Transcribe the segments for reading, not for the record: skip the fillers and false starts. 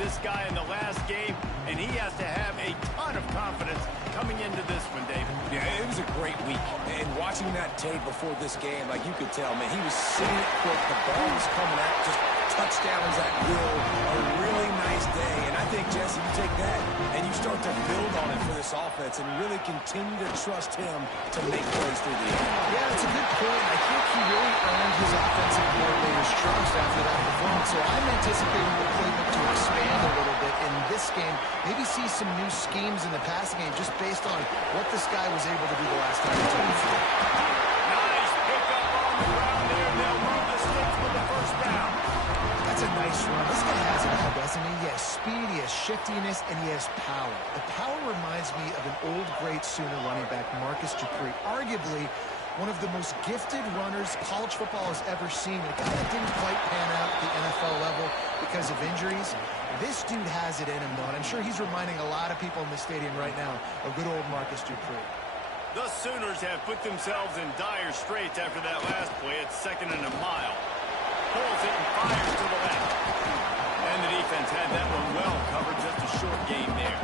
this guy in the last game, and he has to have a ton of confidence coming into this one, David. Yeah, it was a great week. And watching that tape before this game, like you could tell, man, he was sitting it quick. The ball was coming out, just touchdowns at will. A really nice day. And I think, Jesse, you take that and you start to build on it for this offense and really continue to trust him to make plays through the air. Yeah, it's a good point. I think he really earned his offensive coordinator's trust after that performance. So I'm anticipating the playbook to expand a little bit in this game. Maybe see some new schemes in the passing game just based on what this guy was able to do the last time he took the field. Nice pickup on the ground there. They'll move the sticks with the first down. That's a nice run. This guy has it all, doesn't he? He has speed, he has shiftiness, and he has power. The power reminds me of an old, great Sooner running back, Marcus Dupree. Arguably one of the most gifted runners college football has ever seen. A guy that didn't quite pan out at the NFL level because of injuries. This dude has it in him, though, and I'm sure he's reminding a lot of people in the stadium right now of good old Marcus Dupree. The Sooners have put themselves in dire straits after that last play. It's 2nd and a mile. Pulls it and fires to the left. And the defense had that one well covered. Just a short game there.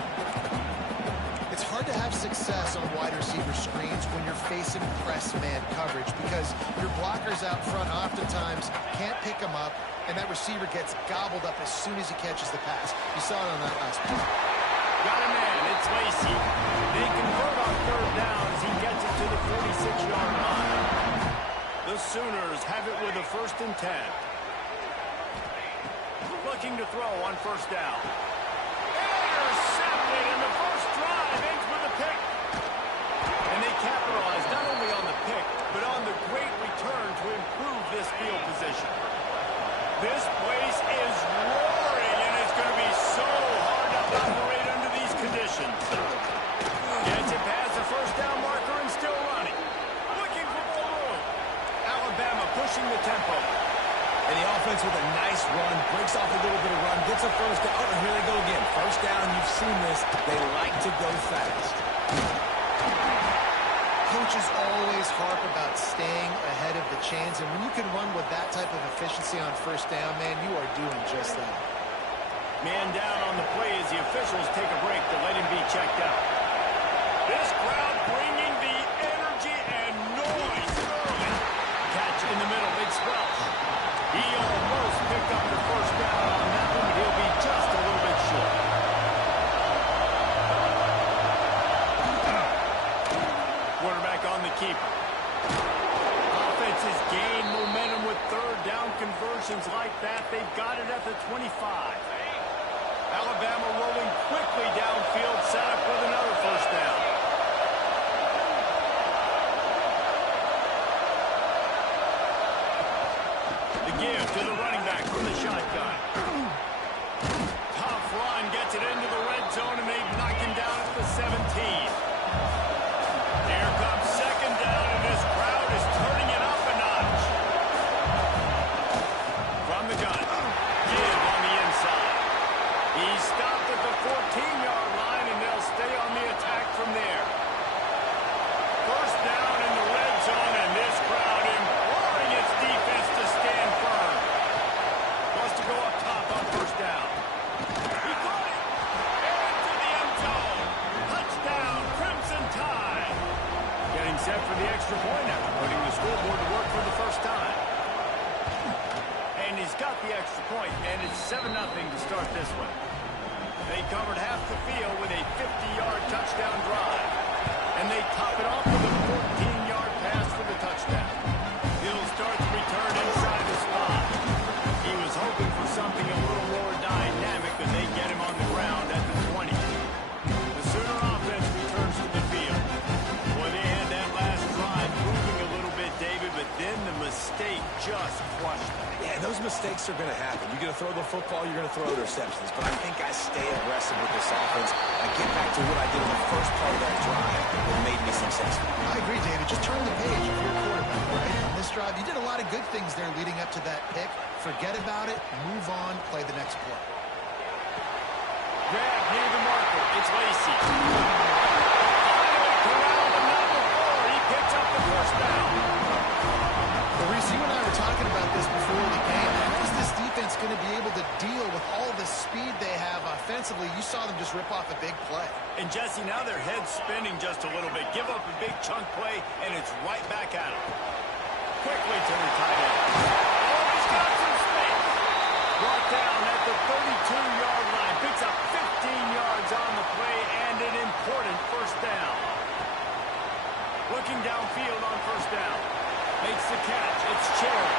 It's hard to have success on wide receiver screens when you're facing press man coverage because your blockers out front oftentimes can't pick them up, and that receiver gets gobbled up as soon as he catches the pass. You saw it on that last play. Got a man. It's Lacy. They convert on 3rd down as he gets it to the 46-yard line. The Sooners have it with a 1st and 10. Looking to throw on 1st down. Intercepted, and the first drive ends with a pick. And they capitalize not only on the pick, but on the great return to improve this field position. This place is roaring, and it's going to be so hard to operate under these conditions. Gets it past the 1st down marker and still running. Looking for more room. Alabama pushing the tempo. And the offense with a nice run, breaks off a little bit of run, gets a 1st down. Oh, here they go again. 1st down, you've seen this. They like to go fast. Coaches always harp about staying ahead of the chains, and when you can run with that type of efficiency on 1st down, man, you are doing just that. Man down on the play as the officials take a break to let him be checked out. This crowd bringing the energy and noise early. Catch in the middle, big splash. He almost picked up the 1st down on that one, but he'll be just a little bit short. Quarterback on the keeper. Offenses gain momentum with 3rd down conversions like that. They've got it at the 25. Alabama rolling quickly downfield, set up with another 1st down. The give to the running back from the shotgun. Tough run, gets it into the red zone, and they knock him down at the 17. Here comes 2nd down, and this crowd is turning it up a notch. From the gun, give on the inside. He's stopped at the 14-yard line, and they'll stay on the attack from there. 1st down in the red zone, and this crowd imploring its defense to stand firm. Wants to go up top on 1st down. He caught it. Into the end zone. Touchdown, Crimson Tide. Getting set for the extra point after putting the scoreboard to work for the 1st time. And he's got the extra point, and it's 7-0 to start this one. They covered half the field with a 50-yard touchdown drive. And they top it off with a 14-yard pass for the touchdown. He'll start the return inside the spot. He was hoping for something a little more dynamic, but they get him on the ground at the 20. The Sooner offense returns to the field. Boy, they had that last drive moving a little bit, David, but then the mistake just crushed them. Yeah, those mistakes are going to happen. You're going to throw the football, you're going to throw interceptions. But I think I stay aggressive with this offense. I get back to what I did in the first part of that drive that made me successful. I agree, David. Just turn the page if you're a quarterback, right? On this drive, you did a lot of good things there leading up to that pick. Forget about it, move on, play the next play. Grab near the marker. It's Lacy. Finally corralled him not before. He picks up the 1st down. Reese, you and I were talking about this before the game. What does this defense defense going to be able to deal with all the speed they have offensively? You saw them just rip off a big play. And Jesse, now their head's spinning just a little bit. Give up a big chunk play, and it's right back at them. Quickly to the tight end. Oh, he's got some space. Brought down at the 32-yard line. Picks up 15 yards on the play and an important first down. Looking downfield on first down. Makes the catch. It's Cherry.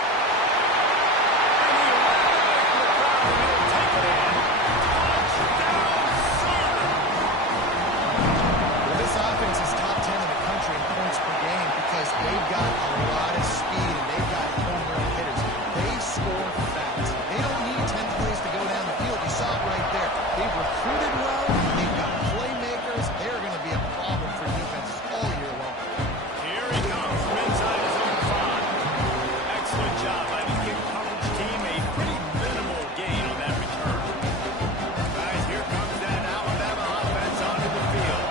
And he ran back to the crowd and he'll take it in. Touchdown, Simon! Well, this offense is top 10 in the country in points per game because they've got a lot of speed and they've got home run hitters. They score fast. They don't need 10 plays to go down the field. You saw it right there. They've recruited well. They've got playmakers. They're going to be a problem for defenses all year long. Here he comes from inside his own 5. Excellent job by the kick coverage team. A pretty minimal gain on that return. Guys, here comes that Alabama offense onto the field.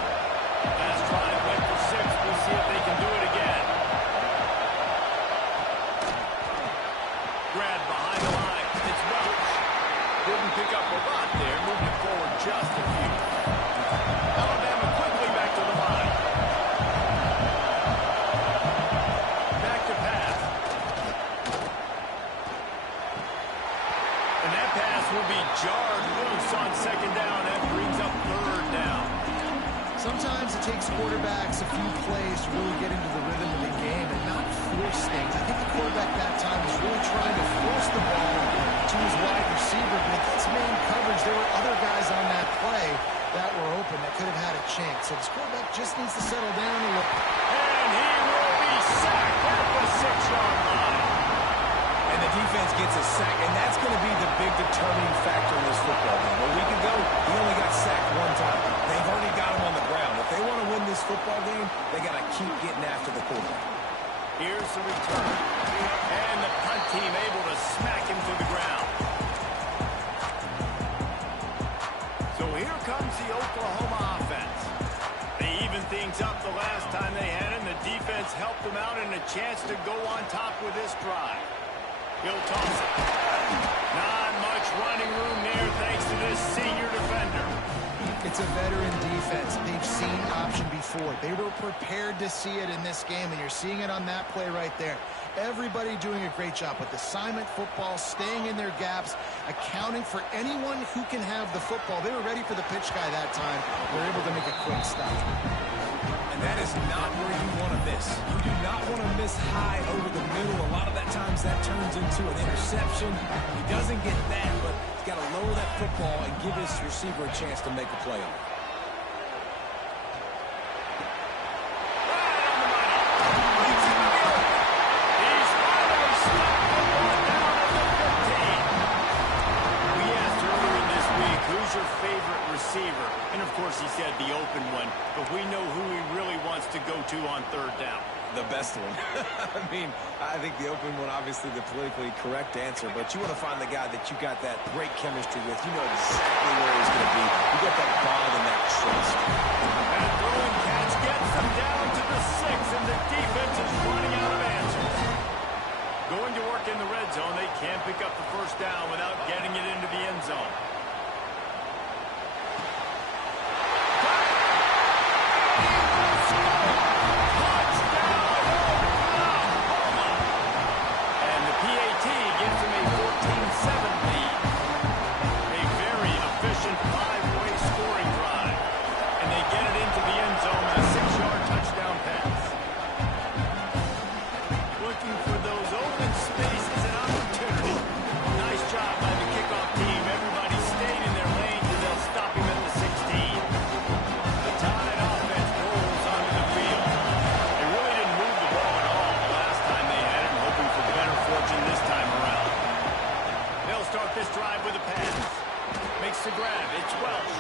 Last drive went for 6. We'll see if they can do it again. Grab behind the line. It's Welch. Didn't pick up a lot there. Moving it forward just a few. Alabama quickly back to the line. Back to pass. And that pass will be jarred loose on second down. That brings up third down. Sometimes it takes quarterbacks a few plays to really get into the rhythm of the game and not force things. I think the quarterback that time was really trying to force the ball to his wide receiver, but against man coverage, there were other guys on that play that were open that could have had a chance. So this quarterback just needs to settle down a little. And he will be sacked at the 6-yard line. And the defense gets a sack, and that's going to be the big determining factor in this football game. A week ago, he only got sacked one time. They've already got him on the ground. If they want to win this football game, they got to keep getting after the quarterback. Here's the return. And the punt team able to smack him to the ground. So here comes the Oklahoma offense. They evened things up the last time they had him. The defense helped them out and a chance to go on top with this drive. He'll toss it. Not much running room there thanks to this senior defender. It's a veteran defense. They've seen option before. They were prepared to see it in this game, and you're seeing it on that play right there. Everybody doing a great job with assignment football, staying in their gaps, accounting for anyone who can have the football. They were ready for the pitch guy that time. They were able to make a quick stop. And that is not where you want to miss. You do not want to miss high over the middle. A lot of that times that turns into an interception. He doesn't get that, but he's got to lower that football and give his receiver a chance to make a play on it. He's finally stopped and brought down at the 15. We asked earlier this week, who's your favorite receiver? And of course he said the open one, but we know who he really wants to go to on third down. The best one. I mean, I think the open one, obviously the politically correct answer, but you want to find the guy that you got that great chemistry with. You know exactly where he's going to be. You got that bond and that trust. That throw and catch gets them down to the 6, and the defense is running out of answers. Going to work in the red zone, they can't pick up the first down without getting it into the end zone. This drive with a pass. Makes the grab. It's Welch.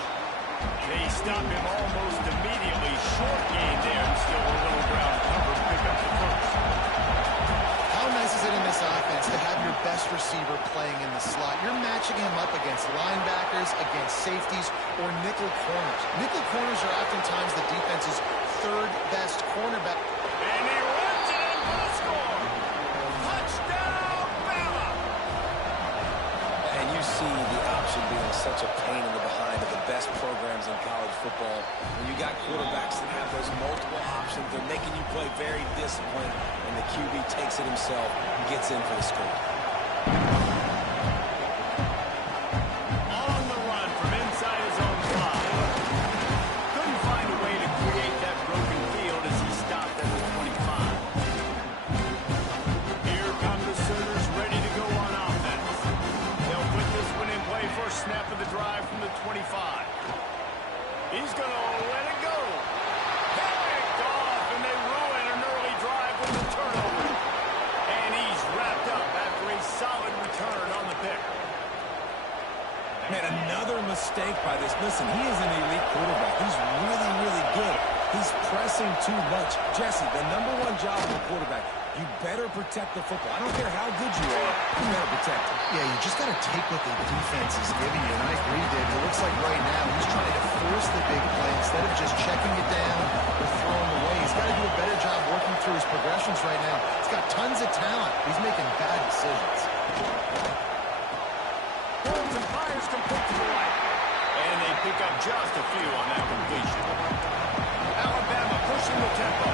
They stop him almost immediately. Short gain there and still a little ground cover to pick up the first. How nice is it in this offense to have your best receiver playing in the slot? You're matching him up against linebackers, against safeties, or nickel corners. Nickel corners are oftentimes the defense's third best cornerback. And he runs it in for the score. Touchdown, Bama! such a pain in the behind of the best programs in college football. When you got quarterbacks that have those multiple options, they're making you play very disciplined, and the QB takes it himself and gets in for the score. On the run from inside his own 5. Couldn't find a way to create that broken field as he stopped at the 25. Here come the Sooners ready to go on offense. They'll put this one in play first snap of the drive from the 25. He's going to let it go. Picked off, and they ruin an early drive with the turnover. And he's wrapped up after a solid return on the pick. Man, another mistake by this. Listen, he is an elite quarterback. He's really, really good. He's pressing too much. Jesse, the #1 job of a quarterback, you better protect the football. I don't care how good you are, you better protect it. Yeah, you just got to take what the defense is giving you, and I agree, Dave. It looks like right now he's trying to force the big play instead of just checking it down or throwing away. He's got to do a better job working through his progressions right now. He's got tons of talent. He's making bad decisions. Holmes and fires complete to the right. And they pick up just a few on that completion. Alabama pushing the tempo.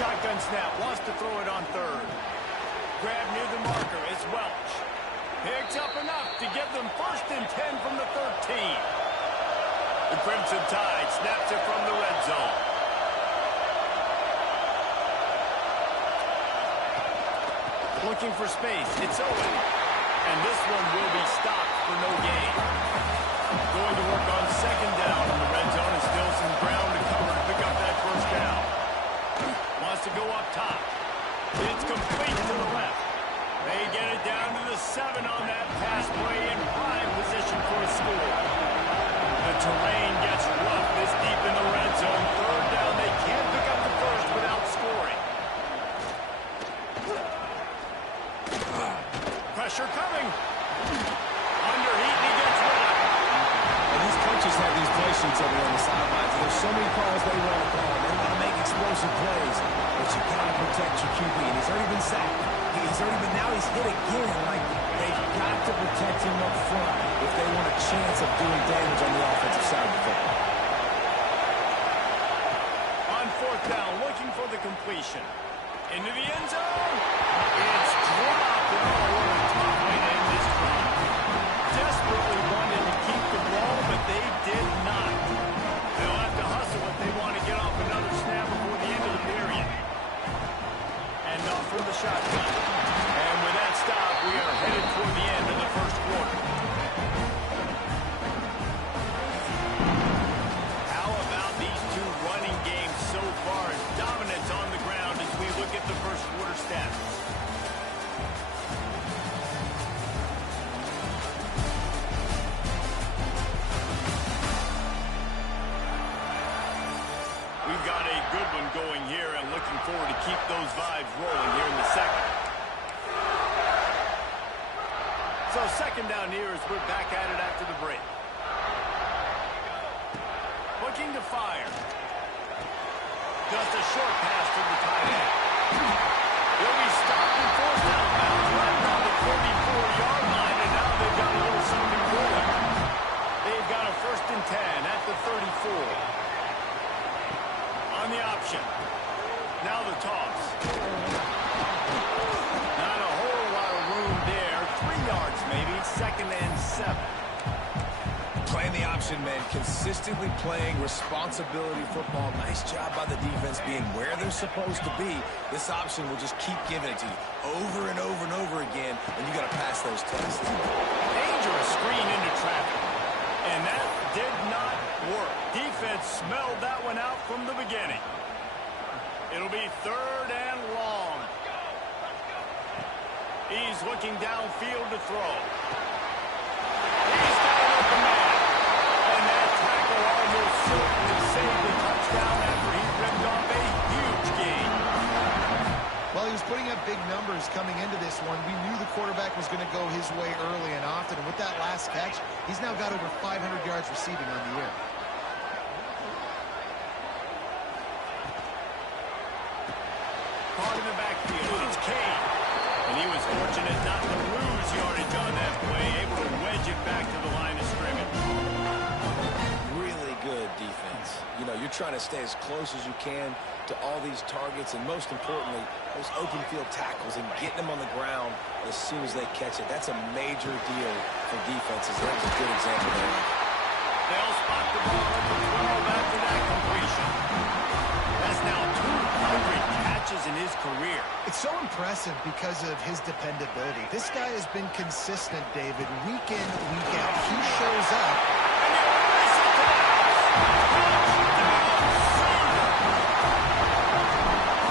Shotgun snap, wants to throw it on third. Grab near the marker, it's Welch. Picks up enough to give them 1st and 10 from the 13. The Crimson Tide snaps it from the red zone. Looking for space, it's Owen. And this one will be stopped for no gain. Going to work on 2nd down in the red zone and still some ground to cover to pick up that 1st down. Wants to go up top. It's complete to the left. They get it down to the 7 on that pass play in prime position for a score. The terrain gets rough this deep in the red zone. 3rd down, they can't pick up the 1st without scoring. Pressure coming. Underheat, and he gets rid of it. And these coaches have these play sheets over on the sidelines. There's so many calls they want to call. They want to make explosive plays, but you got to protect your QB. And he's already been sacked. Now he's hit again. Like, they've got to protect him up front if they want a chance of doing damage on the offensive side of the football. On 4th down, looking for the completion. Into the end zone. It's dropped. Oh, what a tough way to end this drive. Desperately wanted to keep the ball, but they did not. They'll have to hustle if they want to get off another snap before the end of the period. And off from the shotgun. And with that stop, we are headed toward the end of the 1st quarter. How about these two running games so far? Dominance on the ground as we look at the 1st quarter stats. We've got a good one going here and looking forward to keep those vibes rolling here in the 2nd. So 2nd down here as we're back at it after the break. Looking to fire. Just a short pass to the tight end. He'll be stopped and forced out of bounds right around the 44-yard line, and now they've got a little something going. They've got a 1st and 10 at the 34. On the option. Now the toss. Not a whole lot of room there. 3 yards maybe. 2nd and 7. Playing the option, man. Consistently playing responsibility football. Nice job by the defense being where they're supposed to be. This option will just keep giving it to you over and over and over again, and you got to pass those tests. Dangerous screen into traffic. And that did not work. Defense smelled that one out from the beginning. It'll be 3rd and long. He's looking downfield to throw. He's got an open man. And that tackle almost certainly saved the touchdown after he ripped off a huge gain. Well, he was putting up big numbers coming into this one. We knew the quarterback was going to go his way early and often. And with that last catch, he's now got over 500 yards receiving on the year. Caught in the backfield. It's Kane. And he was fortunate not to lose yardage on that play, able to wedge it back to the line of scrimmage. Really good defense. You know, you're trying to stay as close as you can to all these targets, and most importantly, those open field tackles and getting them on the ground as soon as they catch it. That's a major deal for defenses. That was a good example there. They'll spot the ball at the 12 after that completion. That's now 200 catches in his career. It's so impressive because of his dependability. This guy has been consistent, David, week in, week out. He shows up. And the whistle touchdown, Sooner.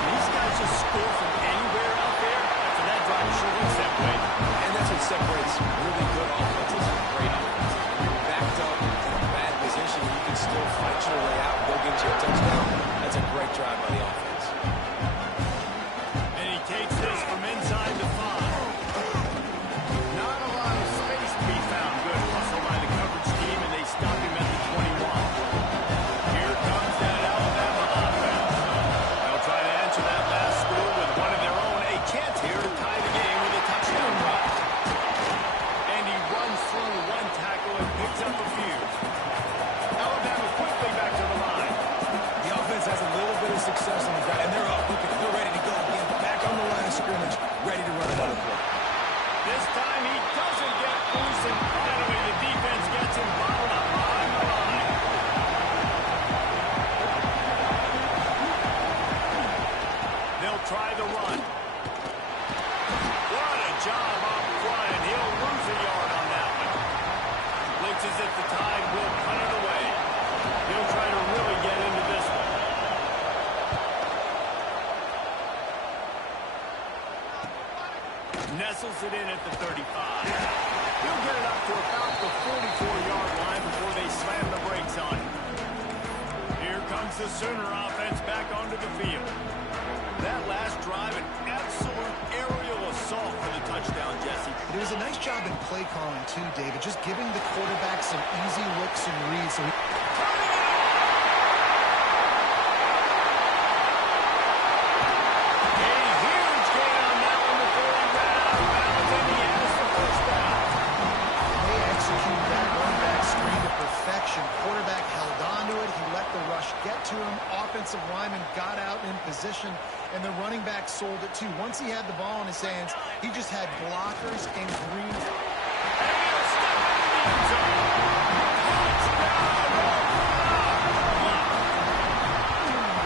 These guys just score from anywhere out there. After that drive sure looks that way. And that's what separates really good offenses from great offenses. When you're backed up in a bad position, you can still fight your way out and go get you a touchdown. That's a great drive by the offense. And he takes this from inside the 5. Not a lot of space to be found. Good hustle by the coverage team, and they stop him at the 21. Here comes that Alabama offense. They'll try to answer that last score with one of their own. A chance here to tie the game with a touchdown drive. And he runs through one tackle and picks up a few. Alabama quickly back to the line. The offense has a little bit of success on the ground, and they're up. They're ready to go again. Back on the line of scrimmage, ready to run another play. This time he doesn't get loose, and finally the defense gets him bottled up behind the line. They'll try the run. What a job up front, and he'll lose a yard on that one. Looks as if the Tide will punt it away. He'll try to really get into this one. Nestles it in at the 35. He'll get it up to about the 44-yard line before they slam the brakes on him. Here comes the Sooner offense back onto the field. That last drive, an absolute aerial assault for the touchdown, Jesse. It was a nice job in play calling, too, David, just giving the quarterback some easy looks and reads. So quarterback held on to it. He let the rush get to him. Offensive lineman got out in position, and the running back sold it too. Once he had the ball in his hands, he just had blockers and green.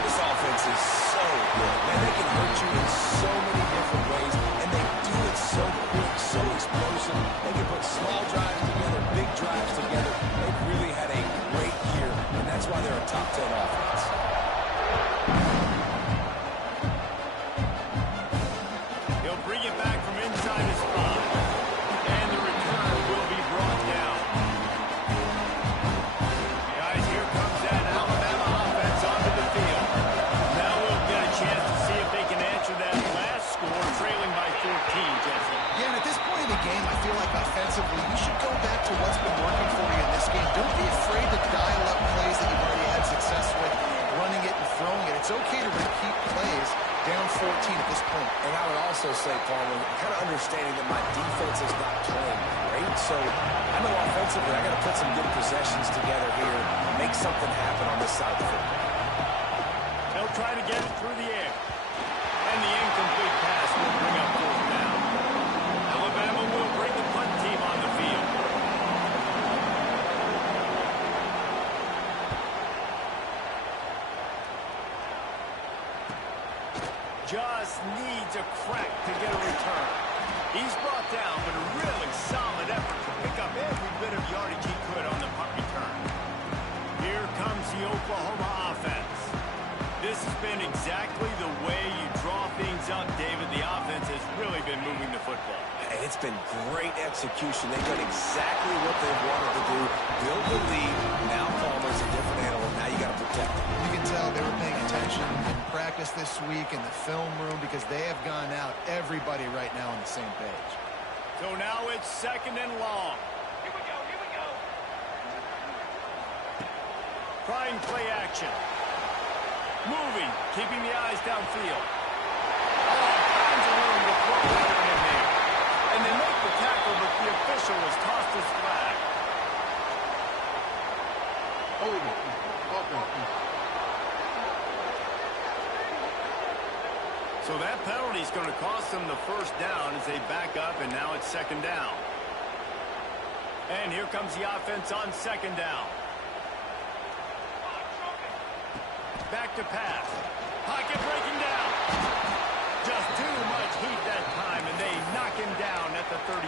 This offense is so good. Man, they can hurt you in so many different ways, and they do it so quick, so explosive. They can put small drives together, big drives together. They've really had a great year, and that's why they're a top 10 offense. He'll bring it back from inside his 5, and the return will be brought down. Guys, here comes that Alabama offense onto the field. Now we'll get a chance to see if they can answer that last score, trailing by 14, Jesse. Yeah, and at this point in the game, I feel like offensively, you should go back to what's been working for you in this game. Don't be afraid to dial up plays that you've already had success with, running it and throwing it. It's okay to repeat plays down 14 at this point. And I would also say, Palmer, kind of understanding that my defense is not playing great, so I know offensively I got to put some good possessions together here, make something happen on this side of the football. They'll try to get it through the air. And the incomplete pass will bring up 4th down. Alabama will bring the punt team on the field. Just needs a crack to get a return. He's brought down, but a really solid effort to pick up every bit of yardage he could on the punt return. Here comes the Oklahoma offense. This has been exactly the way you draw things up, David. The offense has really been moving the football. It's been great execution. They've done exactly what they've wanted to do. Build the lead. Now Palmer's a different animal. Now you got to protect him. You can tell they were paying attention in practice this week in the film room because they have gone out, everybody right now on the same page. So now it's 2nd and long. Here we go, here we go. Trying play action. Moving, keeping the eyes downfield. All kinds of room to throw that one in there. the tackle, but the official has tossed his flag. So that penalty is going to cost them the first down as they back up, and now it's second down. And here comes the offense on second down. Back to pass. Pocket breaking down. Just too much heat that time, and they knock him down at the 31.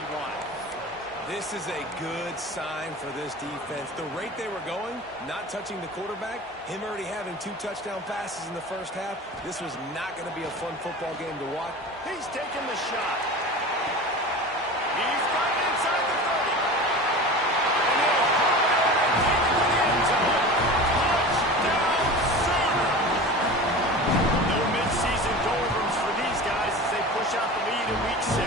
This is a good sign for this defense. The rate they were going, not touching the quarterback, him already having 2 touchdown passes in the first half, this was not going to be a fun football game to watch. He's taking the shot. He's got it inside the 30. And he'll take it to the end zone. Touchdown, Sooner! No midseason doldrums for these guys as they push out the lead in week 6.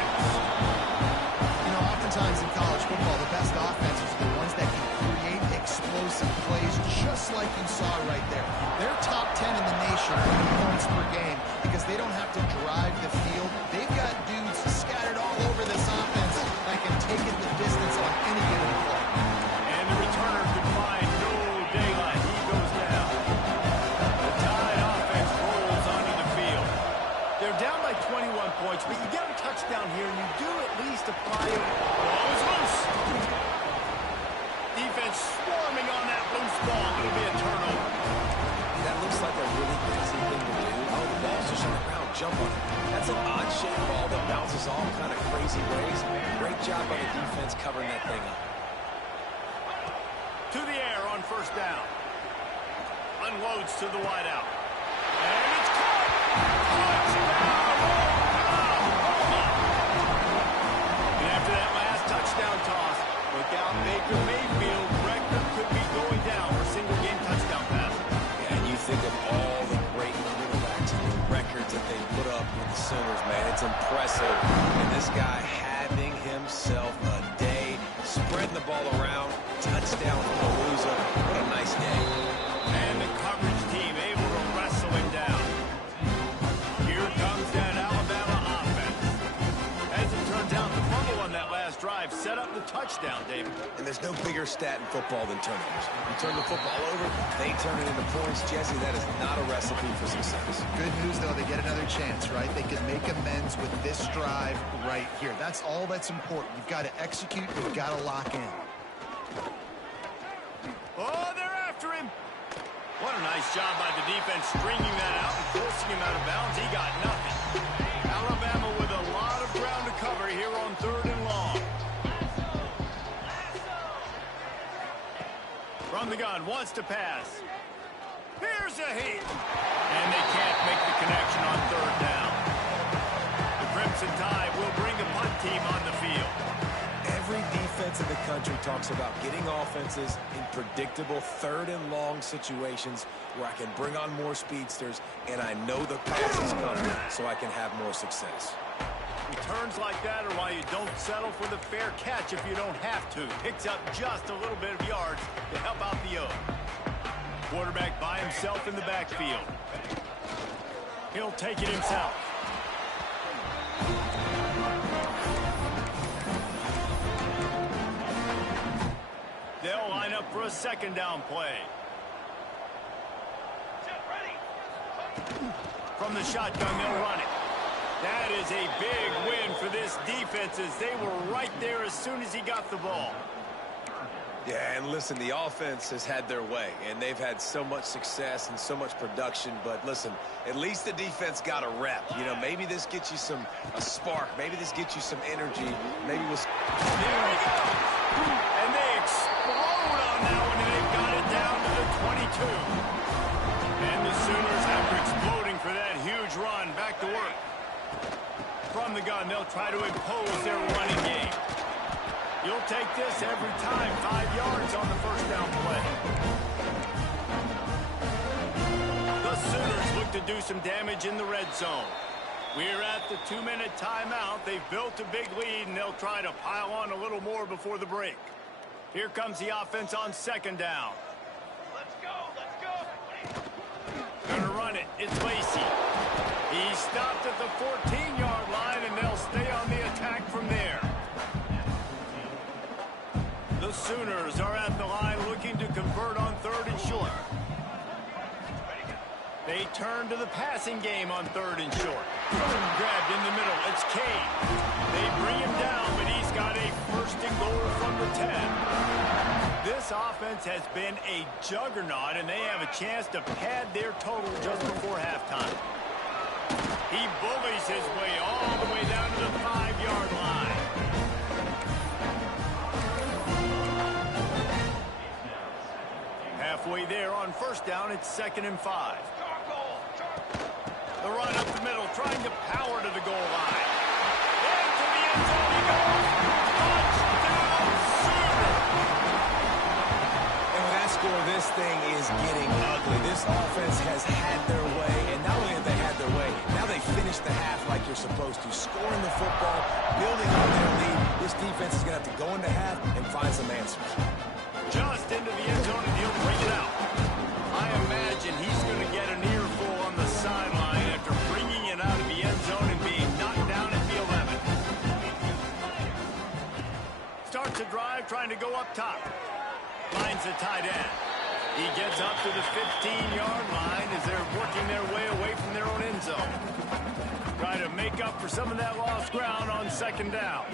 You know, oftentimes in college football, the best offenses are the ones that can create explosive plays, just like you saw right there. They're top 10 in the nation in points per game because they don't have to drive the field. They've got dudes scattered all over this offense that can take it the distance on any given play. And the returner could find no daylight. He goes down. The Tide offense rolls onto the field. They're down by 21 points, but you get a touchdown here, and you do at least apply it. Ball is loose. Defense swarming on that loose ball. It'll be a turnover. That looks like a really easy thing to do. Oh, the ball's just on the ground. Jump on it. That's an odd-shaped ball that bounces all kind of crazy ways. Great job by the defense covering that thing up. To the air on first down. Unloads to the wideout. And it's caught. Touchdown, Oklahoma. And after that last touchdown toss, look out, Baker Mayfield. Record could be going down for single-game touchdown passes. And you think of all the great quarterbacks and the records that they put up with the Sooners, man. It's impressive. And this guy having himself a day, spreading the ball around, touchdown Palooza. What a nice day. And the coverage team able to wrestle him down. Here comes that Alabama offense. As it turns out, the fumble on that last drive set up the touchdown, David. And there's no bigger stat in football than turnovers. You turn the football over, they turn it into points. Jesse, that is not a recipe for success. Good news, though, they get another chance, right? They can make amends with this drive right here. That's all that's important. You've got to execute. You've got to lock in. Oh, they're after him. What a nice job by the defense stringing that out and forcing him out of bounds. He got nothing. Alabama with a lot of ground to cover here on 3rd and long. From the gun, wants to pass. Here's a hit. And they can't make the connection on 3rd down. The Crimson Tide will bring the punt team on the field. Every defense in the country talks about getting offenses in predictable 3rd and long situations where I can bring on more speedsters and I know the pass is coming so I can have more success. Returns like that are why you don't settle for the fair catch if you don't have to. Picks up just a little bit of yards to help out the O. Quarterback by himself in the backfield. He'll take it himself. They'll line up for a second down play. From the shotgun, they'll run it. That is a big win for this defense as they were right there as soon as he got the ball. Yeah, and listen, the offense has had their way, and they've had so much success and so much production. But listen, at least the defense got a rep. You know, maybe this gets you a spark. Maybe this gets you some energy. Maybe we'll... There he goes. And they explode on that one, and they've got it down to the 22. And the Sooners, after exploding for that huge run, back to work. From the gun, they'll try to impose their running game. You'll take this every time. 5 yards on the first down play. The Sooners look to do some damage in the red zone. We're at the 2-minute timeout. They've built a big lead, and they'll try to pile on a little more before the break. Here comes the offense on second down. Let's go, let's go. Gonna run it. It's Lacey. He stopped at the 14-yard line, and they'll stay on the attack from there. short. They turn to the passing game on 3rd and short. Grabbed in the middle. It's Cade. They bring him down, but he's got a 1st and goal from the 10. This offense has been a juggernaut, and they have a chance to pad their total just before halftime. He bullies his way all the way down to the 5-yard line. Halfway there on 1st down, it's 2nd and 5. The run up the middle, trying to power to the goal line. Into the end zone he goes. Touchdown, Sooner! And with that score, this thing is getting ugly. This offense has had their way, and not only have they had their way, now they finish the half like you're supposed to, scoring the football, building on their lead. This defense is going to have to go into half and find some answers. Just into the end zone, and he'll bring it out. I imagine he's going to get an earful on the sideline after bringing it out of the end zone and being knocked down at the 11. Starts a drive trying to go up top. Finds the tight end. He gets up to the 15-yard line as they're working their way away from their own end zone. Trying to make up for some of that lost ground on 2nd down.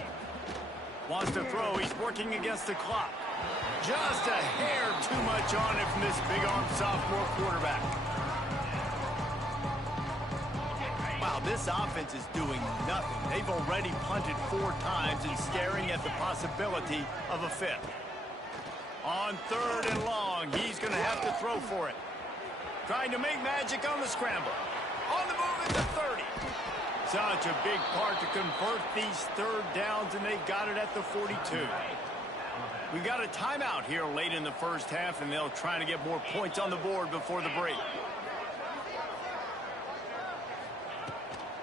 Wants to throw. He's working against the clock. Just a hair too much on it from this big-armed sophomore quarterback. Wow, this offense is doing nothing. They've already punted 4 times and staring at the possibility of a 5th. On 3rd and long, he's going to have to throw for it. Trying to make magic on the scramble. On the move at the 30. Such a big part to convert these 3rd downs, and they got it at the 42. We've got a timeout here late in the 1st half, and they'll try to get more points on the board before the break.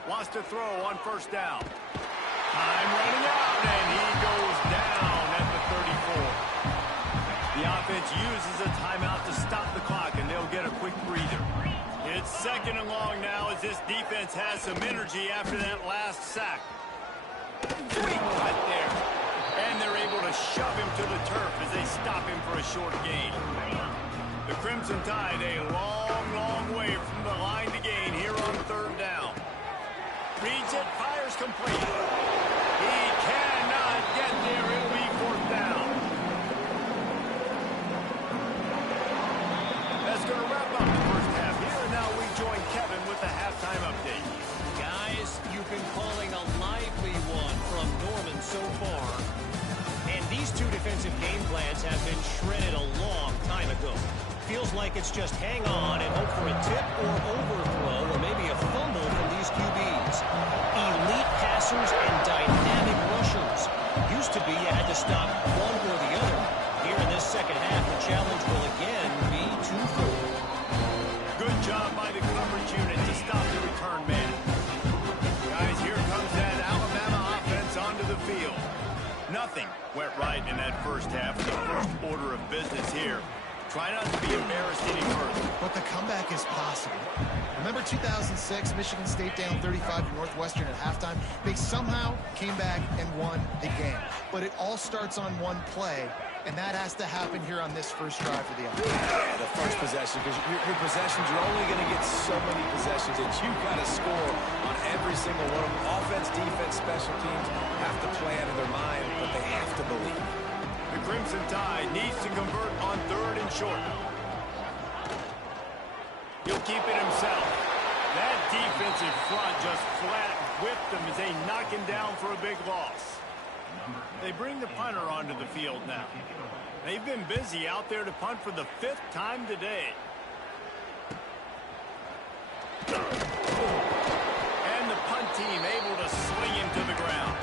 Wants to throw on 1st down. Time running out, and he goes down at the 34. The offense uses a timeout to stop the clock, and they'll get a quick breather. It's 2nd and long now as this defense has some energy after that last sack. Sweet cut there. And they're able to shove him to the turf as they stop him for a short gain. The Crimson Tide a long, long way from the line to gain here on 3rd down. Reads it, fires complete. He cannot get there. It'll be 4th down. That's going to wrap up the 1st half here. And now we join Kevin with the halftime update. Guys, you've been calling a lively one from Norman so far. And these 2 defensive game plans have been shredded a long time ago. Feels like it's just hang on and hope for a tip or overthrow or maybe a fumble from these QBs. Elite passers and dynamic rushers. Used to be you had to stop one or the other. Here in this 2nd half, the challenge will again be twofold. Good job by the coverage unit to stop the return man. Guys, here comes that Alabama offense onto the field. Nothing went right in that 1st half. The 1st order of business here. Try not to be embarrassed any further. But the comeback is possible. Remember 2006, Michigan State down 35 to Northwestern at halftime? They somehow came back and won the game. But it all starts on one play, and that has to happen here on this 1st drive for the offense. Yeah, the 1st possession, because your possessions, you're only going to get so many possessions that you've got to score on every single one of them. Offense, defense, special teams have to play out of their mind, but they have to believe. The Crimson Tide needs to convert on 3rd and short. He'll keep it himself. That defensive front just flat whipped them as they knock him down for a big loss. They bring the punter onto the field now. They've been busy out there to punt for the 5th time today. And the punt team able to sling him to the ground.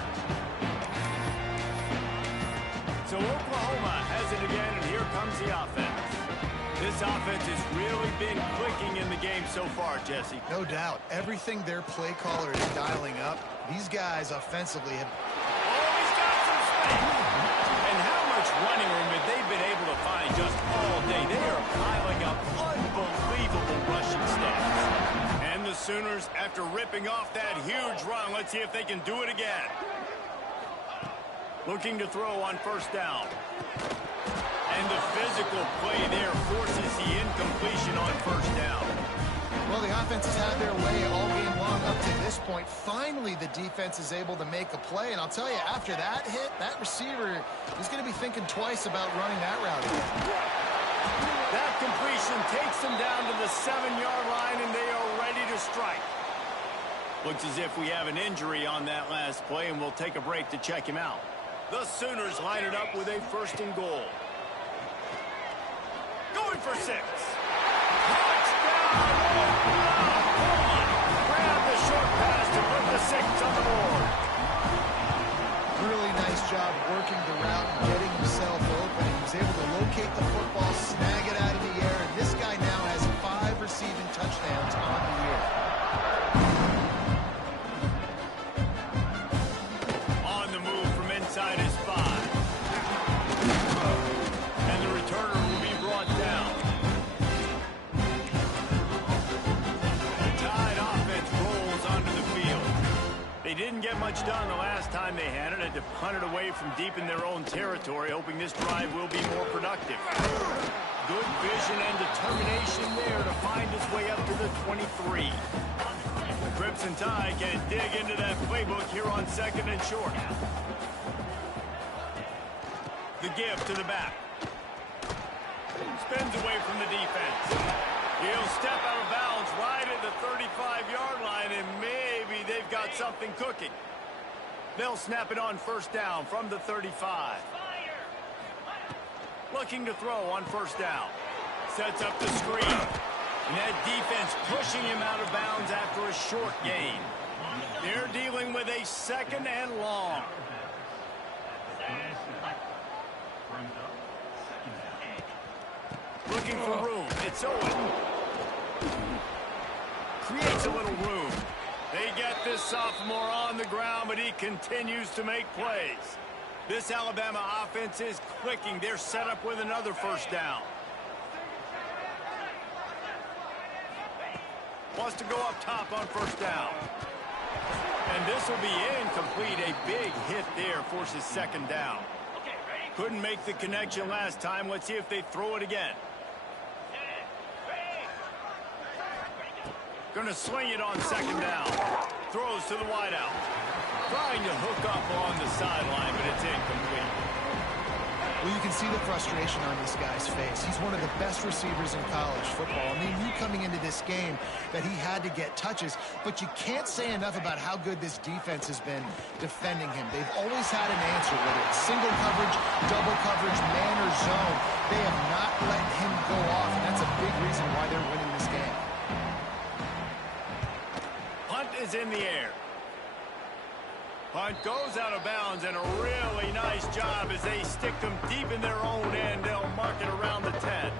So Oklahoma has it again, and here comes the offense. This offense has really been clicking in the game so far, Jesse. No doubt. Everything their play caller is dialing up, these guys offensively have... Oh, he's got some space. And how much running room have they been able to find just all day? They are piling up unbelievable rushing stats. And the Sooners, after ripping off that huge run, let's see if they can do it again. Looking to throw on 1st down. And the physical play there forces the incompletion on first down. Well, the offense has had their way all game long up to this point. Finally, the defense is able to make a play. And I'll tell you, after that hit, that receiver is going to be thinking twice about running that route again. That completion takes them down to the 7-yard line, and they are ready to strike. Looks as if we have an injury on that last play, and we'll take a break to check him out. The Sooners line it up with a 1st and goal. Going for 6. Touchdown! Grab the short pass to put the 6 on the board. Really nice job working the route and getting himself open. He was able to locate the football, snag it out of the air, and this guy now has 5 receiving touchdowns on the year. On the move from inside his 5. And the returner will be brought down. The Tide offense rolls onto the field. They didn't get much done the last time they had it. Had to punt it away from deep in their own territory, hoping this drive will be more productive. Good vision and determination there to find his way up to the 23. The Crimson Tide can dig into that playbook here on 2nd and short. The give to the back. Spins away from the defense. He'll step out of bounds right at the 35-yard line, and maybe they've got something cooking. They'll snap it on 1st down from the 35. Looking to throw on 1st down. Sets up the screen. And that defense pushing him out of bounds after a short gain. They're dealing with a 2nd and long. Looking for room. It's Owen. Creates a little room. They get this sophomore on the ground, but he continues to make plays. This Alabama offense is clicking. They're set up with another 1st down. Wants to go up top on 1st down. And this will be incomplete. A big hit there forces 2nd down. Couldn't make the connection last time. Let's see if they throw it again. Gonna swing it on 2nd down. Throws to the wideout. Trying to hook up on the sideline, but it's incomplete. Well, you can see the frustration on this guy's face. He's one of the best receivers in college football. I mean, you coming into this game that he had to get touches, but you can't say enough about how good this defense has been defending him. They've always had an answer, whether it's single coverage, double coverage, man or zone. They have not let him go off, and that's a big reason why they're winning this game. Punt is in the air. Punt goes out of bounds, and a really nice job as they stick them deep in their own end. They'll mark it around the 10.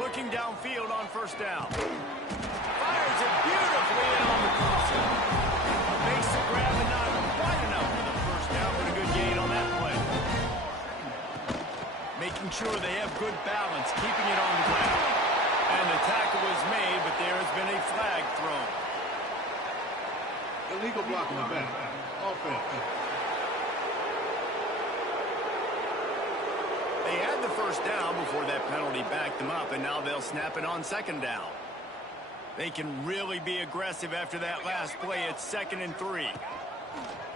Looking downfield on 1st down. Fires it beautifully in on the crosser. Makes the grab and not quite enough for the 1st down, but a good gain on that play. Making sure they have good balance, keeping it on the ground. And the tackle was made, but there has been a flag thrown. Illegal block in the back. Offense. They had the 1st down before that penalty backed them up, and now they'll snap it on 2nd down. They can really be aggressive after that last play. It's 2nd and 3.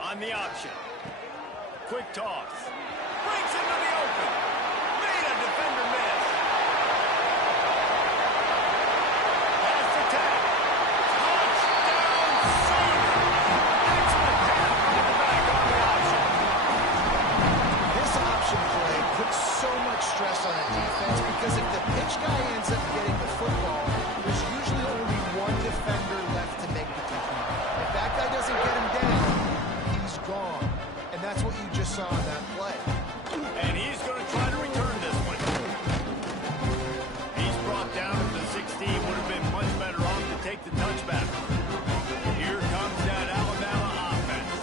On the option. Quick toss. Breaks into the open. Made a defender miss. Stress on a defense, because if the pitch guy ends up getting the football, there's usually only one defender left to make the tackle. If that guy doesn't get him down, he's gone. And that's what you just saw in that play. And he's going to try to return this one. He's brought down to the 16. Would have been much better off to take the touchback. Here comes that Alabama offense.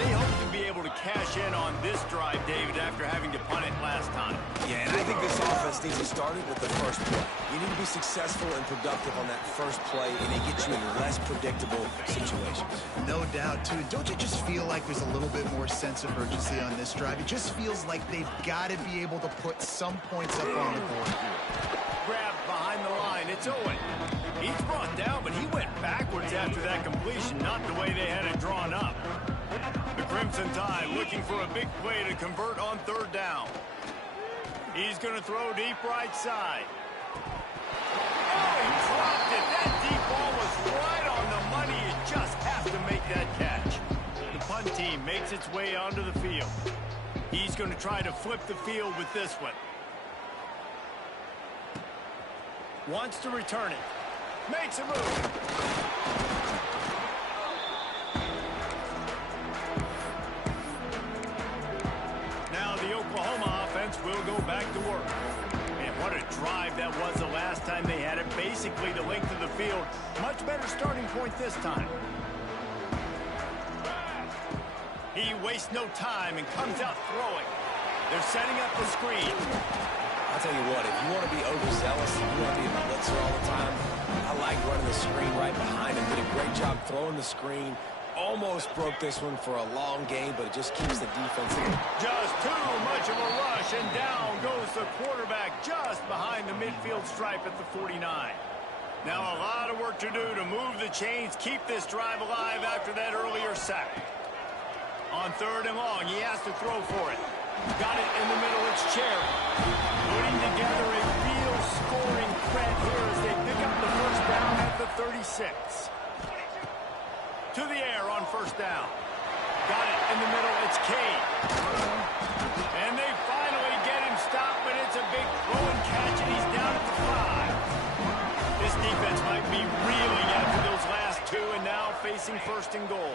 They hope to be able to cash in on this drive, David, after having to punt it last time. Yeah, and I think this offense needs to start it with the first play. You need to be be successful and productive on that first play, and they get you in less predictable situations. No doubt, too. Don't you just feel like there's a little bit more sense of urgency on this drive? It just feels like they've got to be able to put some points up on the board here. Grabbed behind the line. It's Owen. He's brought down, but he went backwards after that completion, not the way they had it drawn up. The Crimson Tide looking for a big play to convert on third down. He's going to throw deep right side. Oh, he dropped it. That deep ball was right on the money. He just has to make that catch. The punt team makes its way onto the field. He's going to try to flip the field with this one. Wants to return it. Makes a move. Now the Oklahoma offense will go back to work. And what a drive that was the last time they had it. Basically the length of the field. Much better starting point this time. He wastes no time and comes out throwing. They're setting up the screen. I'll tell you what, if you want to be overzealous, if you want to be a blitzer all the time, I like running the screen right behind him. Did a great job throwing the screen. Almost broke this one for a long game, but it just keeps the defense in. Just too much of a rush, and down goes the quarterback just behind the midfield stripe at the 49. Now a lot of work to do to move the chains, keep this drive alive after that earlier sack. On third and long, he has to throw for it. Got it in the middle, it's Cherry. Putting together a real scoring threat here as they pick up the first down at the 36. To the air on first down. Got it in the middle, it's Cade. And they finally get him stopped, but it's a big throw and catch, and he's down at the 5. This defense might be reeling after those last two, and now facing first and goal.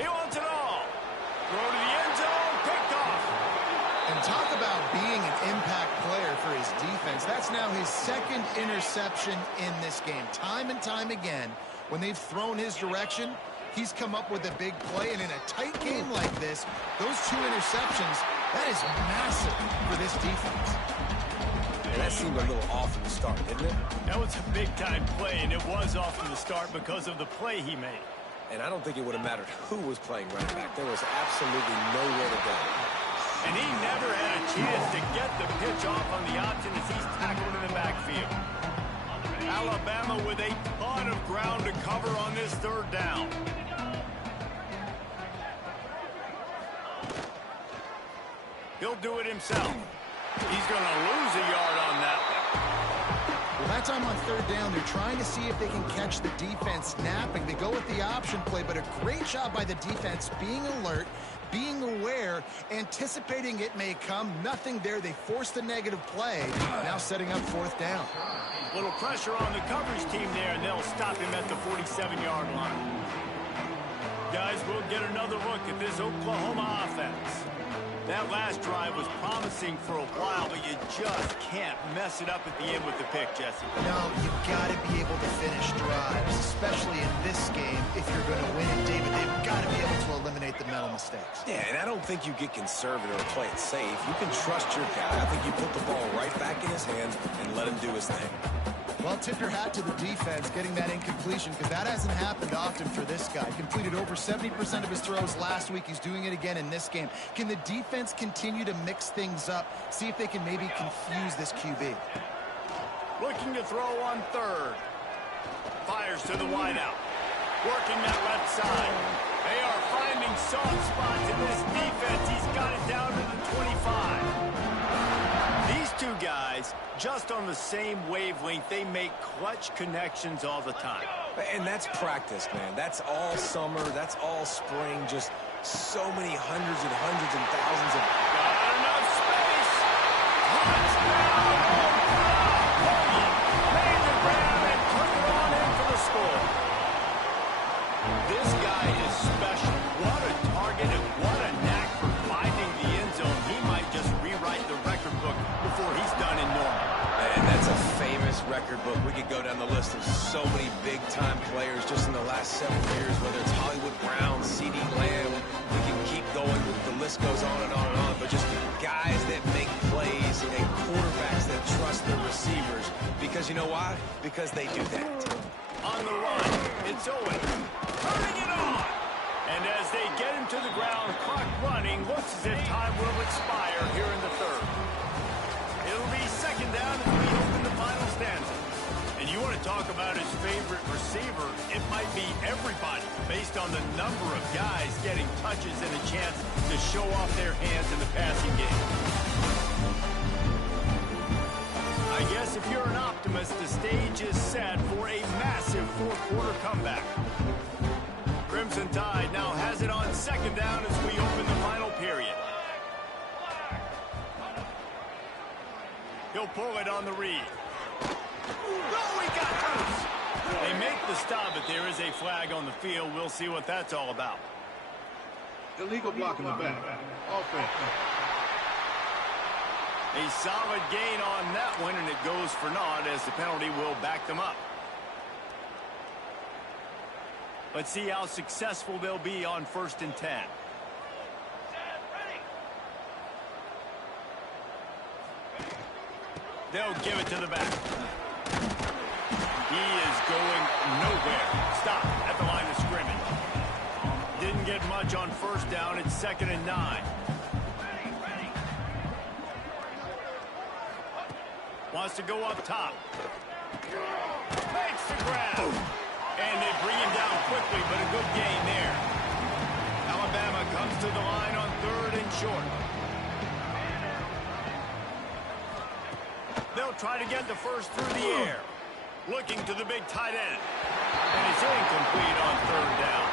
He wants it all. Throw to the end zone, picked off. And talk about being an impact player for his defense. That's now his second interception in this game. Time and time again, when they've thrown his direction, he's come up with a big play. And in a tight game like this, those two interceptions, that is massive for this defense. And that seemed a little off in the start, didn't it? That was a big-time play, and it was off to the start because of the play he made. And I don't think it would have mattered who was playing running back. There was absolutely nowhere to go. And he never had a chance to get the pitch off on the option as he's tackled in the backfield. Alabama with a ton of ground to cover on this third down. He'll do it himself. He's going to lose a yard on that one. Well, that time on third down, they're trying to see if they can catch the defense napping. They go with the option play, but a great job by the defense being alert, being aware, anticipating it may come. Nothing there. They forced the negative play. Now setting up fourth down. Little pressure on the coverage team there, and they'll stop him at the 47-yard line. Guys, we'll get another look at this Oklahoma offense. That last drive was promising for a while, but you just can't mess it up at the end with the pick, Jesse. No, you've got to be able to finish drives, especially in this game. If you're going to win it, David, they've got to be able to eliminate the mental mistakes. Yeah, and I don't think you get conservative or play it safe. You can trust your guy. I think you put the ball right back in his hands and let him do his thing. Well, tip your hat to the defense getting that incompletion, because that hasn't happened often for this guy. Completed over 70% of his throws last week. He's doing it again in this game. Can the defense continue to mix things up, see if they can maybe confuse this QB? Looking to throw on third. Fires to the wideout. Working that left side. They are finding soft spots in this defense. He's got it down to the 25. These two guys, just on the same wavelength, they make clutch connections all the time. And that's practice, man. That's all summer. That's all spring. Just so many hundreds and hundreds and thousands of... Got enough space. Touchdown, Oklahoma. Made the grab and took it on in for the score. This guy is special. What a target and what a knack for finding the end zone. He might just rewrite the record book before he's done in Norman. And that's a famous record book. We could go down the list of so many big-time players just in the last 7 years, whether it's Hollywood Brown, C.D. Lamb. We can keep going. The list goes on and on and on. But just guys that make plays plays and quarterbacks that trust their receivers. Because you know why? Because they do that. On the run, it's Owen. Turning it on! And as they get him to the ground, clock running, looks as if time will expire here in the third. It'll be second down as we open the final stanza. And you want to talk about his favorite receiver, it might be everybody, based on the number of guys getting touches and a chance to show off their hands in the passing game. I guess if you're an optimist, the stage is set for a massive fourth-quarter comeback. Crimson Tide now has it on second down as we open the final period. He'll pull it on the read. Oh, he got loose. They make the stop, but there is a flag on the field. We'll see what that's all about. Illegal block in the back. Offense. A solid gain on that one, and it goes for naught as the penalty will back them up. Let's see how successful they'll be on 1st and 10. They'll give it to the back. He is going nowhere. Stop at the line of scrimmage. Didn't get much on 1st down. It's 2nd and 9. Wants to go up top. Makes the grab. And they bring him down quickly, but a good gain there. Alabama comes to the line on 3rd and short. They'll try to get the first through the air. Looking to the big tight end. And it's incomplete on 3rd down.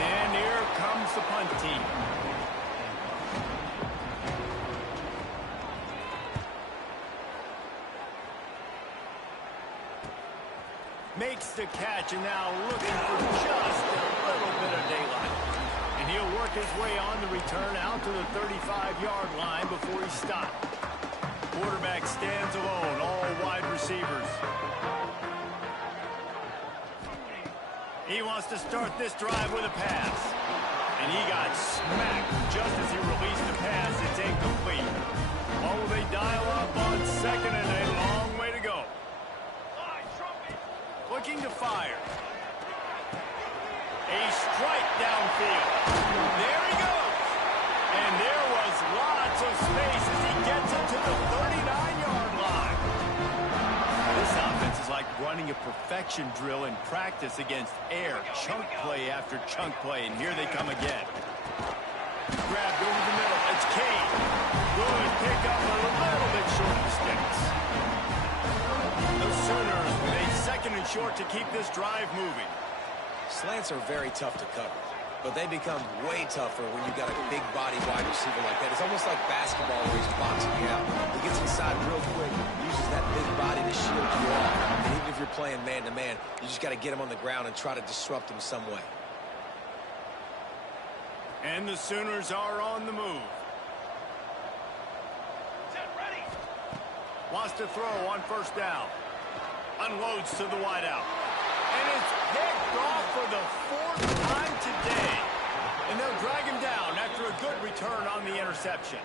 And here comes the punt team. Makes the catch, and now looking for just a little bit of daylight. And he'll work his way on the return out to the 35-yard line before he's stopped. Quarterback stands alone, all wide receivers. He wants to start this drive with a pass. And he got smacked just as he released the pass. It's incomplete. Oh, they dial up on 2nd and a long way to go. Looking to fire. A strike downfield. There he goes. And there was lots of space as he gets it to the 39-yard line. This offense is like running a perfection drill in practice against air. Chunk play after chunk play, and here they come again. Grabbed over the middle. It's Kane. Good pick up a little bit short of the sticks. The Sooners with a 2nd and short to keep this drive moving. Slants are very tough to cover, but they become way tougher when you got a big body wide receiver like that. It's almost like basketball where he's boxing you out. He gets inside real quick, uses that big body to shield you off. And even if you're playing man-to-man, you just got to get him on the ground and try to disrupt him some way. And the Sooners are on the move. Wants to throw on 1st down. Unloads to the wideout. And it's picked off for the 4th time today. And they'll drag him down after a good return on the interception.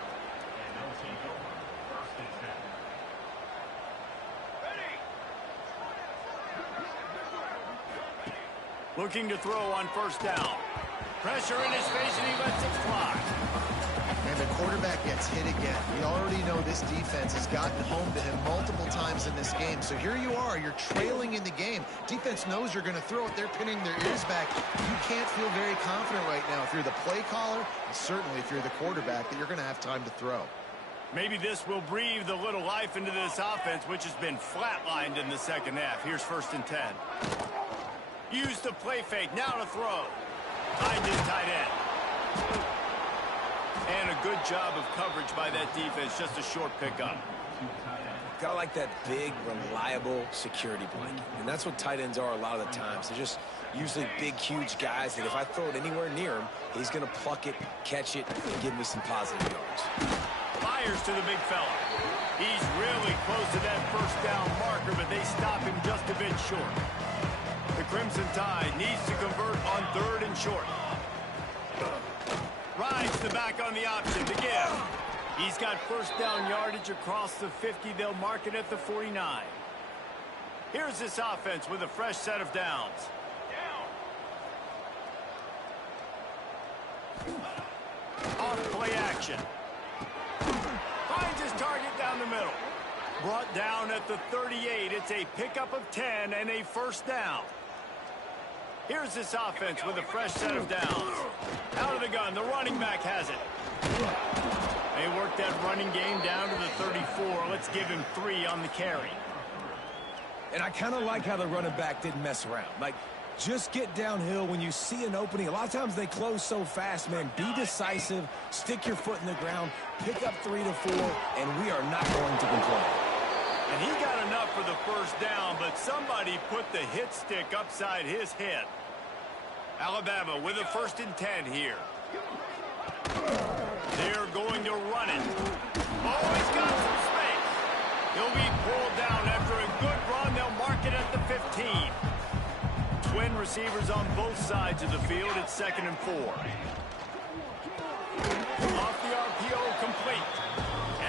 Looking to throw on 1st down. Pressure in his face, and he lets it fly. And the quarterback gets hit again. We already know this defense has gotten home to him multiple times in this game. So here you are, you're trailing in the game. Defense knows you're going to throw it. They're pinning their ears back. You can't feel very confident right now if you're the play caller, and certainly if you're the quarterback, that you're going to have time to throw. Maybe this will breathe a little life into this offense, which has been flatlined in the 2nd half. Here's 1st and 10. Use the play fake. Now to throw. Behind his tight end. And a good job of coverage by that defense. Just a short pickup. Got to like that big, reliable security blanket. And that's what tight ends are a lot of the times. They're just usually big, huge guys that if I throw it anywhere near him, he's going to pluck it, catch it, and give me some positive yards. Fires to the big fella. He's really close to that 1st down marker, but they stop him just a bit short. The Crimson Tide needs to convert on 3rd and short. Rides the back on the option to give. He's got first down yardage across the 50. They'll mark it at the 49. Here's this offense with a fresh set of downs. Off play action. Finds his target down the middle. Brought down at the 38. It's a pickup of 10 and a first down. Here's this offense with a fresh set of downs. Out of the gun, the running back has it. They work that running game down to the 34. Let's give him 3 on the carry. And I kind of like how the running back didn't mess around. Like, just get downhill when you see an opening. A lot of times they close so fast, man. Be decisive, stick your foot in the ground, pick up 3 to 4, and we are not going to complain. And he got enough for the first down, but somebody put the hit stick upside his head. Alabama with a 1st and 10 here. They're going to run it. Oh, he's got some space. He'll be pulled down after a good run. They'll mark it at the 15. Twin receivers on both sides of the field. It's 2nd and 4. Off the RPO, complete.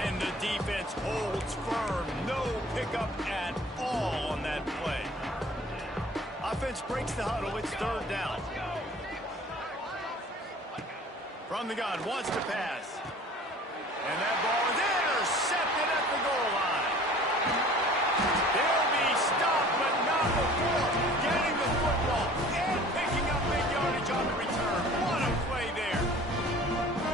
And the defense holds firm. No pickup at all on that play. Offense breaks the huddle. It's 3rd down. From the gun, wants to pass. And that ball is intercepted at the goal line. They'll be stopped, but not before getting the football and picking up big yardage on the return. What a play there.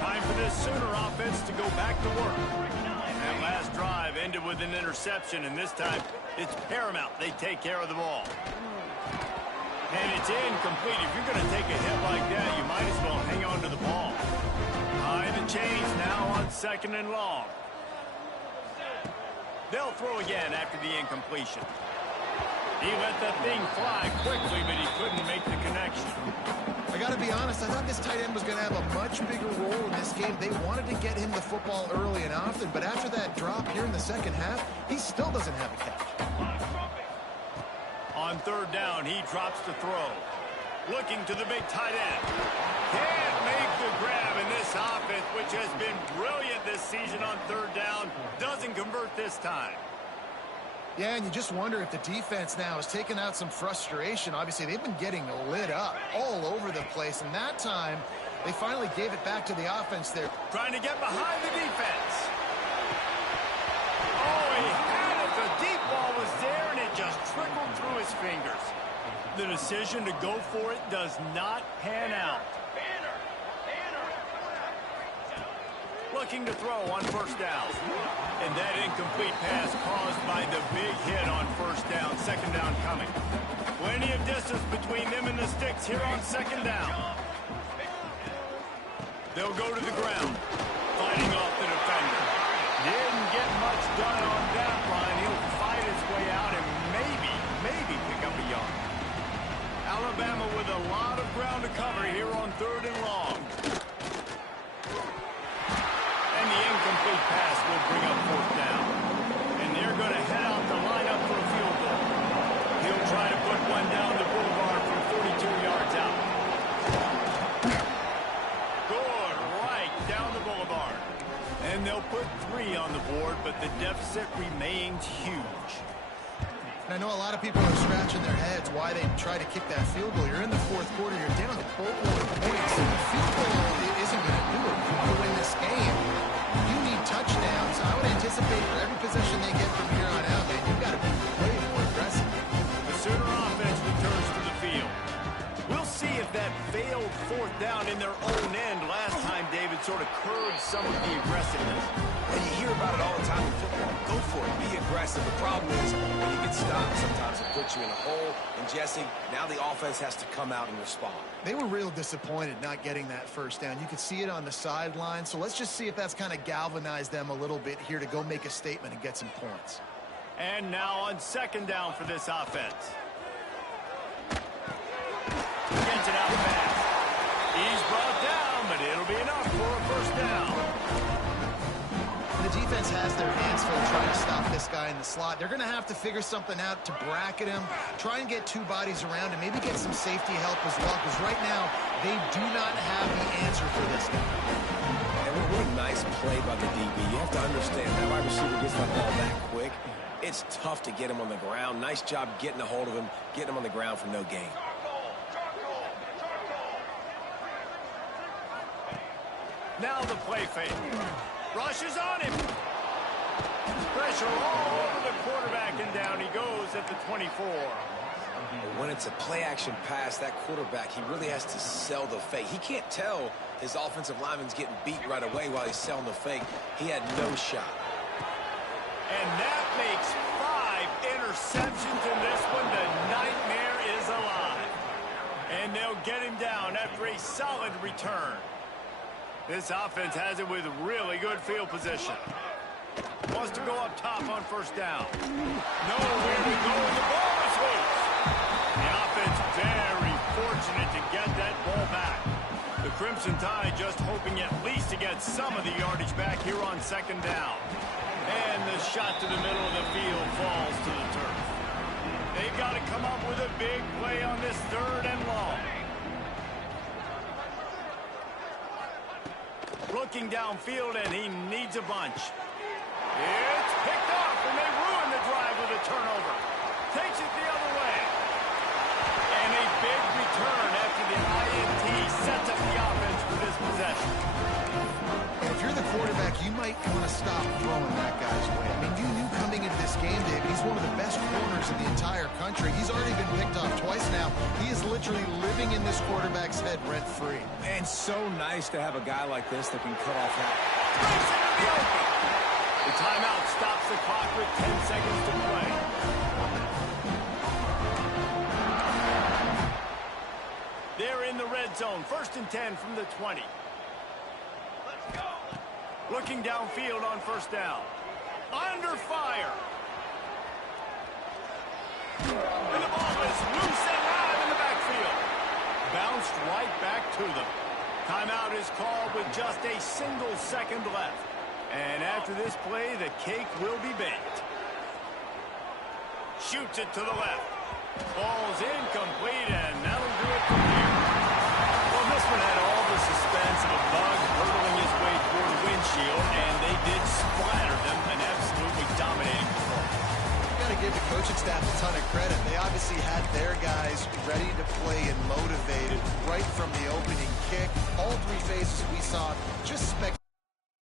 Time for this Sooner offense to go back to work. That last drive ended with an interception, and this time it's paramount they take care of the ball. And it's incomplete. If you're going to take a hit like that, you might as well hang on to the ball. High the chains now on 2nd and long. They'll throw again after the incompletion. He let that thing fly quickly, but he couldn't make the connection. I got to be honest, I thought this tight end was going to have a much bigger role in this game. They wanted to get him the football early and often, but after that drop here in the second half, he still doesn't have a catch. On 3rd down, he drops to throw. Looking to the big tight end. Can't make the grab, in this offense, which has been brilliant this season on 3rd down, doesn't convert this time. Yeah, and you just wonder if the defense now has taken out some frustration. Obviously, they've been getting lit up all over the place, and that time, they finally gave it back to the offense there. Trying to get behind the defense. Oh, he had it. The deep ball was there, and it just trickled through his fingers. The decision to go for it does not pan out. Looking to throw on 1st down. And that incomplete pass caused by the big hit on 1st down. 2nd down coming. Plenty of distance between them and the sticks here on 2nd down. They'll go to the ground, fighting off the defender. Didn't get much done on that line. He'll fight his way out and maybe pick up a yard. Alabama with a lot of ground to cover here on 3rd and long. And the incomplete pass will bring up 4th down. And they're going to head out the lineup for a field goal. He'll try to put one down the boulevard from 42 yards out. Good, right down the boulevard. And they'll put 3 on the board, but the deficit remains huge. And I know a lot of people are scratching their heads why they try to kick that field goal. You're in the 4th quarter. You're down a boatload of points. And the field goal isn't going to do it to win this game. You need touchdowns. I would anticipate for every possession they get from here on out, man, you've got to be way more aggressive. The Sooner offense returns to the field. We'll see if that failed 4th down in their own end last time, David, sort of curbed some of the aggressiveness. And you hear about it all the time in football. Go for it. Be aggressive. The problem is when you get stopped, sometimes it puts you in a hole. And, Jesse, now the offense has to come out and respond. They were real disappointed not getting that 1st down. You could see it on the sideline. So let's just see if that's kind of galvanized them a little bit here to go make a statement and get some points. And now on 2nd down for this offense. Gets it out fast. He's brought down, but it'll be enough for a 1st down. The defense has their hands full trying to stop this guy in the slot. They're going to have to figure something out to bracket him, try and get 2 bodies around him, maybe get some safety help as well, because right now they do not have the answer for this guy. And what a nice play by the DB. You have to understand, that wide receiver gets that ball that quick. It's tough to get him on the ground. Nice job getting a hold of him, getting him on the ground for no gain. Now the play fake. Rushes on him. Pressure all over the quarterback, and down he goes at the 24. When it's a play-action pass, that quarterback, he really has to sell the fake. He can't tell his offensive lineman's getting beat right away while he's selling the fake. He had no shot. And that makes 5 interceptions in this one. The nightmare is alive. And they'll get him down after a solid return. This offense has it with really good field position. Wants to go up top on first down. Nowhere to go, and the ball is loose. The offense very fortunate to get that ball back. The Crimson Tide just hoping at least to get some of the yardage back here on second down. And the shot to the middle of the field falls to the turf. They've got to come up with a big play on this 3rd and long. Looking downfield, and he needs a bunch. It's picked off, and they ruin the drive with a turnover. Takes it the other way. And a big return after the INT sets up the offense for this possession. And if you're the quarterback, you might want to stop throwing that guy's way. I mean, you knew coming into this game, David, he's one of the best corners in the entire country. He's already been picked off twice now. He is literally living in this quarterback's head rent-free. And so nice to have a guy like this that can cut off that. Brings into the open. The timeout stops the clock with 10 seconds to play. They're in the red zone. 1st and 10 from the 20. Let's go. Looking downfield on first down. Under fire. And the ball is loose and live in the backfield. Bounced right back to them. Timeout is called with just a single second left. And after this play, the cake will be baked. Shoots it to the left. Ball's incomplete, and that'll do it from here. Well, this one had all the suspense of a bug hurtling his way toward the windshield, and they did splatter them, an absolutely dominating performance. You got to give the coaching staff a ton of credit. They obviously had their guys ready to play and motivated right from the opening kick. All 3 phases we saw just spectacular.